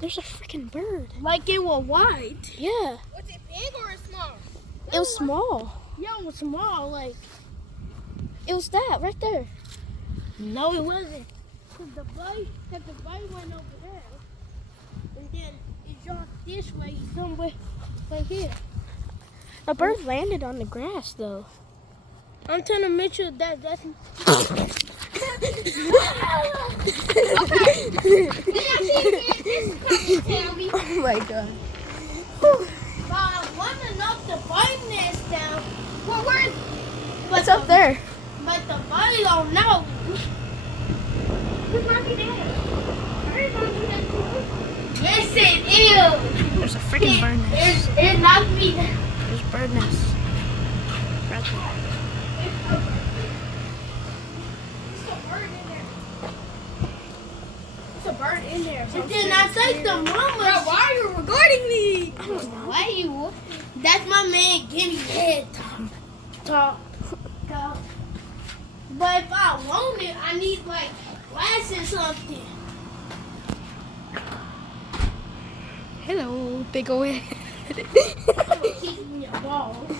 There's a freaking bird. Like it was white. Yeah. Was it big or small? It was small. Yeah, it was small. Like, It was that right there. no, it wasn't. Cause the bite went over there, and then it dropped this way somewhere, like here. A bird landed on the grass though. I'm telling Mitchell that that's. Oh my god. But I want to knock the bird nest down. Well, where? What's up there? But the bird don't know. It might be there. Yes, it is. There's a freaking bird nest. It knocked me down. There's a bird nest. Right there. There's a bird in there. And then I think the mama. Bro, why are you recording me? I don't know. Why you? That's my man. Give me head talk. But if I want it, I need like glasses or something. Hello, big old head. I'm gonna kick in your balls.